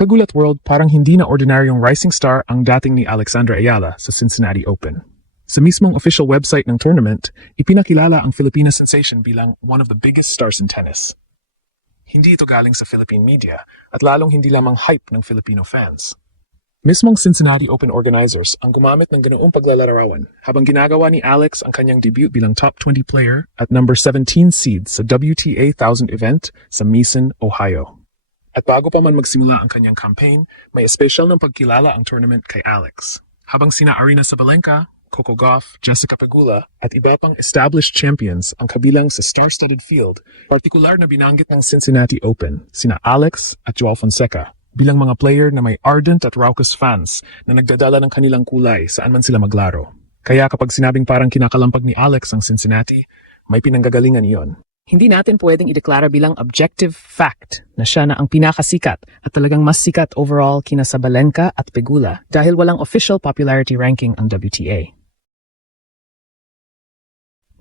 Kagulat World, parang hindi na ordinaryong rising star ang dating ni Alexandra Ayala sa Cincinnati Open. Sa mismong official website ng tournament, ipinakilala ang Filipina sensation bilang one of the biggest stars in tennis. Hindi ito galing sa Philippine media at lalong hindi lamang hype ng Filipino fans. Mismong Cincinnati Open organizers ang gumamit ng ganoong paglalarawan habang ginagawa ni Alex ang kanyang debut bilang top 20 player at number 17 seed sa WTA 1000 event sa Mason, Ohio. At bago pa man magsimula ang kanyang campaign, may espesyal ng pagkilala ang tournament kay Alex. Habang sina Aryna Sabalenka, Coco Gauff, Jessica Pegula at iba pang established champions ang kabilang sa star-studded field, partikular na binanggit ng Cincinnati Open, sina Alex at Joao Fonseca, bilang mga player na may ardent at raucous fans na nagdadala ng kanilang kulay saan man sila maglaro. Kaya kapag sinabing parang kinakalampag ni Alex ang Cincinnati, may pinanggagalingan iyon. Hindi natin pwedeng ideklara bilang objective fact na siya na ang pinakasikat at talagang mas sikat overall kina Sabalenka at Pegula dahil walang official popularity ranking ang WTA.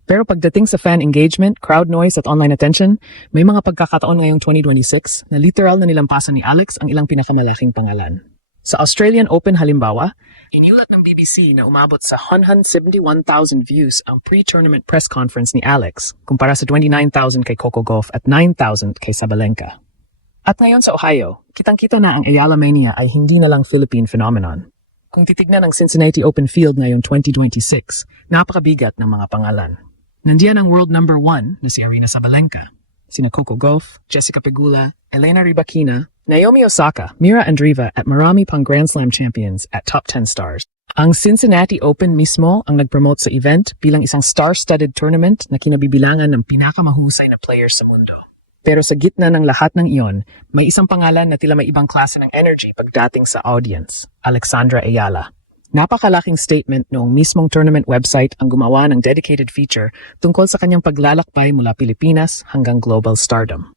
Pero pagdating sa fan engagement, crowd noise at online attention, may mga pagkakataon ngayong 2026 na literal na nilampasan ni Alex ang ilang pinakamalaking pangalan. Sa Australian Open halimbawa, iniulat ng BBC na umabot sa 171,000 views ang pre-tournament press conference ni Alex kumpara sa 29,000 kay Coco Gauff at 9,000 kay Sabalenka. At ngayon sa Ohio, kitang-kita na ang Ayala Mania ay hindi na lang Philippine phenomenon. Kung titignan ang Cincinnati Open field ngayong 2026, napakabigat ng mga pangalan. Nandiyan ang world number 1 na si Aryna Sabalenka, sina Coco Gauff, Jessica Pegula, Elena Rybakina, Naomi Osaka, Mira Andreeva at marami pang Grand Slam champions at top 10 stars. Ang Cincinnati Open mismo ang nag-promote sa event bilang isang star-studded tournament na kinabibilangan ng pinakamahusay na players sa mundo. Pero sa gitna ng lahat ng iyon, may isang pangalan na tila may ibang klase ng energy pagdating sa audience, Alexandra Ayala. Napakalaking statement noong mismong tournament website ang gumawa ng dedicated feature tungkol sa kanyang paglalakbay mula Pilipinas hanggang global stardom.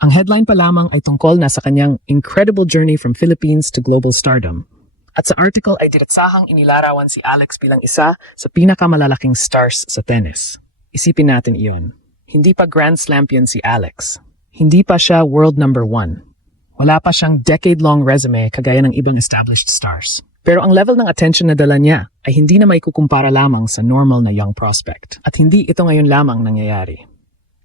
Ang headline pa lamang ay tungkol na sa kanyang incredible journey from Philippines to global stardom. At sa article ay diretsahang inilarawan si Alex bilang isa sa pinakamalalaking stars sa tennis. Isipin natin iyon. Hindi pa Grand Slam si Alex. Hindi pa siya world number 1. Wala pa siyang decade-long resume kagaya ng ibang established stars. Pero ang level ng attention na dala niya ay hindi na may kukumpara lamang sa normal na young prospect. At hindi ito ngayon lamang nangyayari.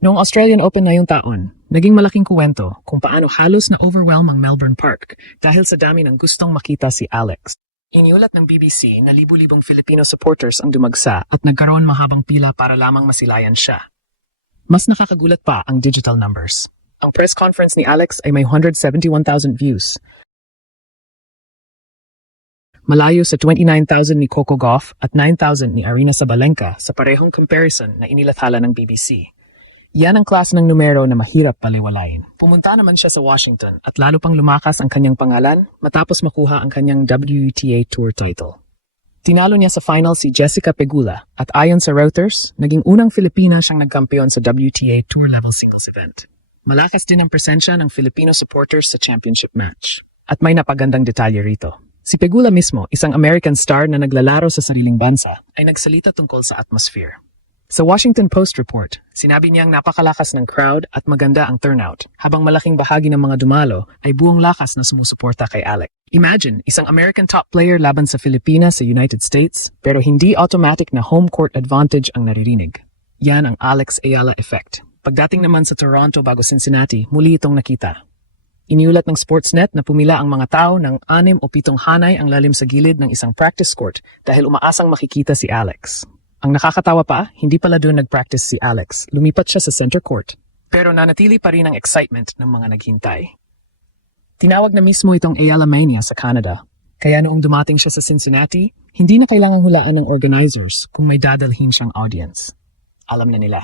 Noong Australian Open ngayong taon, naging malaking kuwento kung paano halos na overwhelm ang Melbourne Park dahil sa dami ng gustong makita si Alex. Iniulat ng BBC na libu-libong Filipino supporters ang dumagsa at nagkaroon mahabang pila para lamang masilayan siya. Mas nakakagulat pa ang digital numbers. Ang press conference ni Alex ay may 171,000 views. Malayo sa 29,000 ni Coco Gauff at 9,000 ni Aryna Sabalenka sa parehong comparison na inilathala ng BBC. Yan ang klase ng numero na mahirap paliwalain. Pumunta naman siya sa Washington at lalo pang lumakas ang kanyang pangalan matapos makuha ang kanyang WTA Tour title. Tinalo niya sa final si Jessica Pegula at ayon sa Reuters, naging unang Filipina siyang nagkampiyon sa WTA Tour level singles event. Malakas din ang presensya ng Filipino supporters sa championship match. At may napagandang detalye rito. Si Pegula mismo, isang American star na naglalaro sa sariling bansa, ay nagsalita tungkol sa atmosphere. Sa Washington Post report, sinabi niyang napakalakas ng crowd at maganda ang turnout, habang malaking bahagi ng mga dumalo ay buong lakas na sumusuporta kay Alex. Imagine, isang American top player laban sa Pilipinas sa United States, pero hindi automatic na home court advantage ang naririnig. Yan ang Alex Ayala effect. Pagdating naman sa Toronto bago Cincinnati, muli itong nakita. Iniulat ng Sportsnet na pumila ang mga tao ng 6 o 7 hanay ang lalim sa gilid ng isang practice court dahil umaasang makikita si Alex. Ang nakakatawa pa, hindi pala doon nag-practice si Alex. Lumipat siya sa center court. Pero nanatili pa rin ang excitement ng mga naghintay. Tinawag na mismo itong Ayala Mania sa Canada. Kaya noong dumating siya sa Cincinnati, hindi na kailangang hulaan ng organizers kung may dadalhin siyang audience. Alam na nila.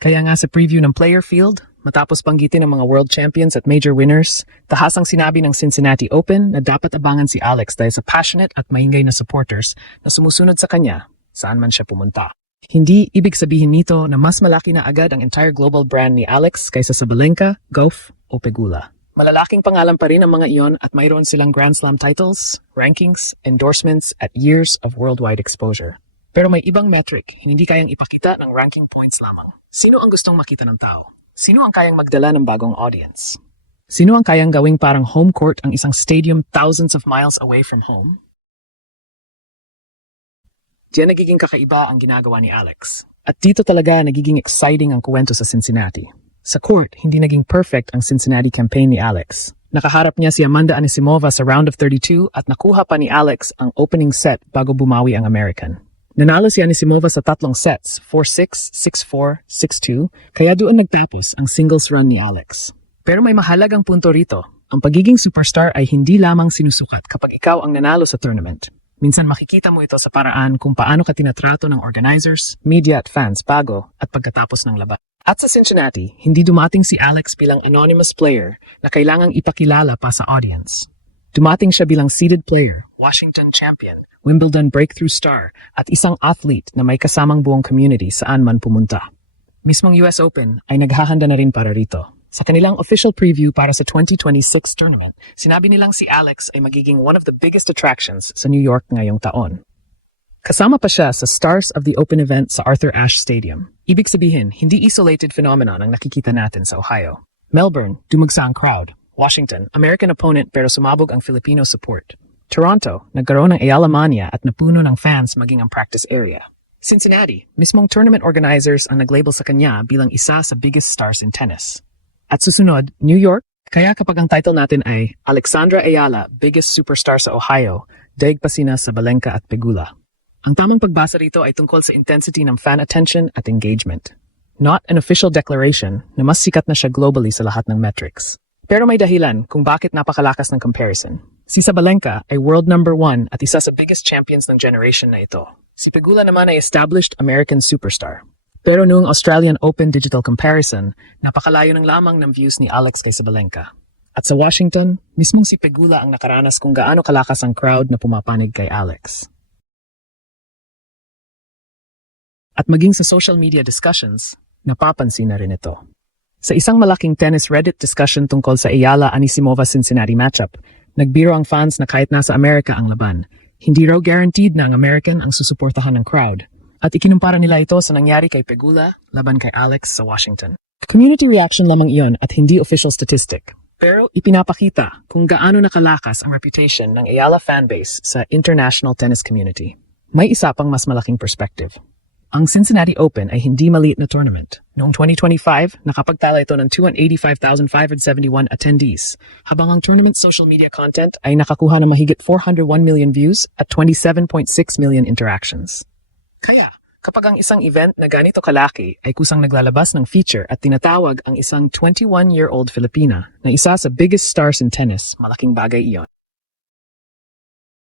Kaya nga sa preview ng player field, matapos banggitin ng mga world champions at major winners, tahasang sinabi ng Cincinnati Open na dapat abangan si Alex dahil sa passionate at maingay na supporters na sumusunod sa kanya saan man siya pumunta. Hindi ibig sabihin nito na mas malaki na agad ang entire global brand ni Alex kaysa sa Sabalenka, Gauff o Pegula. Malalaking pangalan pa rin ang mga iyon at mayroon silang Grand Slam titles, rankings, endorsements at years of worldwide exposure. Pero may ibang metric, hindi kayang ipakita ng ranking points lamang. Sino ang gustong makita ng tao? Sino ang kayang magdala ng bagong audience? Sino ang kayang gawing parang home court ang isang stadium thousands of miles away from home? Diyan nagiging kakaiba ang ginagawa ni Alex. At dito talaga nagiging exciting ang kwento sa Cincinnati. Sa court, hindi naging perfect ang Cincinnati campaign ni Alex. Nakaharap niya si Amanda Anisimova sa round of 32 at nakuha pa ni Alex ang opening set bago bumawi ang American. Nanalo si Anisimova sa 3 sets, 4-6, 6-4, 6-2, kaya doon nagtapos ang singles run ni Alex. Pero may mahalagang punto rito. Ang pagiging superstar ay hindi lamang sinusukat kapag ikaw ang nanalo sa tournament. Minsan makikita mo ito sa paraan kung paano ka tinatrato ng organizers, media at fans bago at pagkatapos ng laban. At sa Cincinnati, hindi dumating si Alex bilang anonymous player na kailangang ipakilala pa sa audience. Dumating siya bilang seeded player, Washington champion, Wimbledon breakthrough star, at isang athlete na may kasamang buong community saan man pumunta. Mismong US Open ay naghahanda na rin para rito. Sa kanilang official preview para sa 2026 tournament, sinabi nilang si Alex ay magiging one of the biggest attractions sa New York ngayong taon. Kasama pa siya sa Stars of the Open event sa Arthur Ashe Stadium. Ibig sabihin, hindi isolated phenomenon ang nakikita natin sa Ohio. Melbourne, dumagsa ang crowd. Washington, American opponent pero sumabog ang Filipino support. Toronto, nagkaroon ng Ayala Mania at napuno ng fans maging ang practice area. Cincinnati, mismong tournament organizers ang naglabel sa kanya bilang isa sa biggest stars in tennis. At susunod, New York, kaya kapag ang title natin ay Alexandra Ayala, biggest superstar sa Ohio, daig pa sina Sabalenka at Pegula. Ang tamang pagbasa rito ay tungkol sa intensity ng fan attention at engagement. Not an official declaration na mas sikat na siya globally sa lahat ng metrics. Pero may dahilan kung bakit napakalakas ng comparison. Si Sabalenka ay world number 1 at isa sa biggest champions ng generation na ito. Si Pegula naman ay established American superstar. Pero noong Australian Open digital comparison, napakalayo ng lamang ng views ni Alex kay Sabalenka. At sa Washington, mismong si Pegula ang nakaranas kung gaano kalakas ang crowd na pumapanig kay Alex. At maging sa social media discussions, napapansin na rin ito. Sa isang malaking tennis Reddit discussion tungkol sa Ayala Anisimova Cincinnati matchup, nagbiro ang fans na kahit nasa Amerika ang laban, hindi raw guaranteed na ang American ang susuportahan ng crowd. At ikinumpara nila ito sa nangyari kay Pegula laban kay Alex sa Washington. Community reaction lamang iyon at hindi official statistic. Pero ipinapakita kung gaano nakalakas ang reputation ng Ayala fanbase sa international tennis community. May isa pang mas malaking perspective. Ang Cincinnati Open ay hindi maliit na tournament. Noong 2025, nakapagtala ito ng 285,571 attendees, habang ang tournament social media content ay nakakuha ng mahigit 401 million views at 27.6 million interactions. Kaya, kapag ang isang event na ganito kalaki ay kusang naglalabas ng feature at tinatawag ang isang 21-year-old Filipina na isa sa biggest stars in tennis, malaking bagay iyon.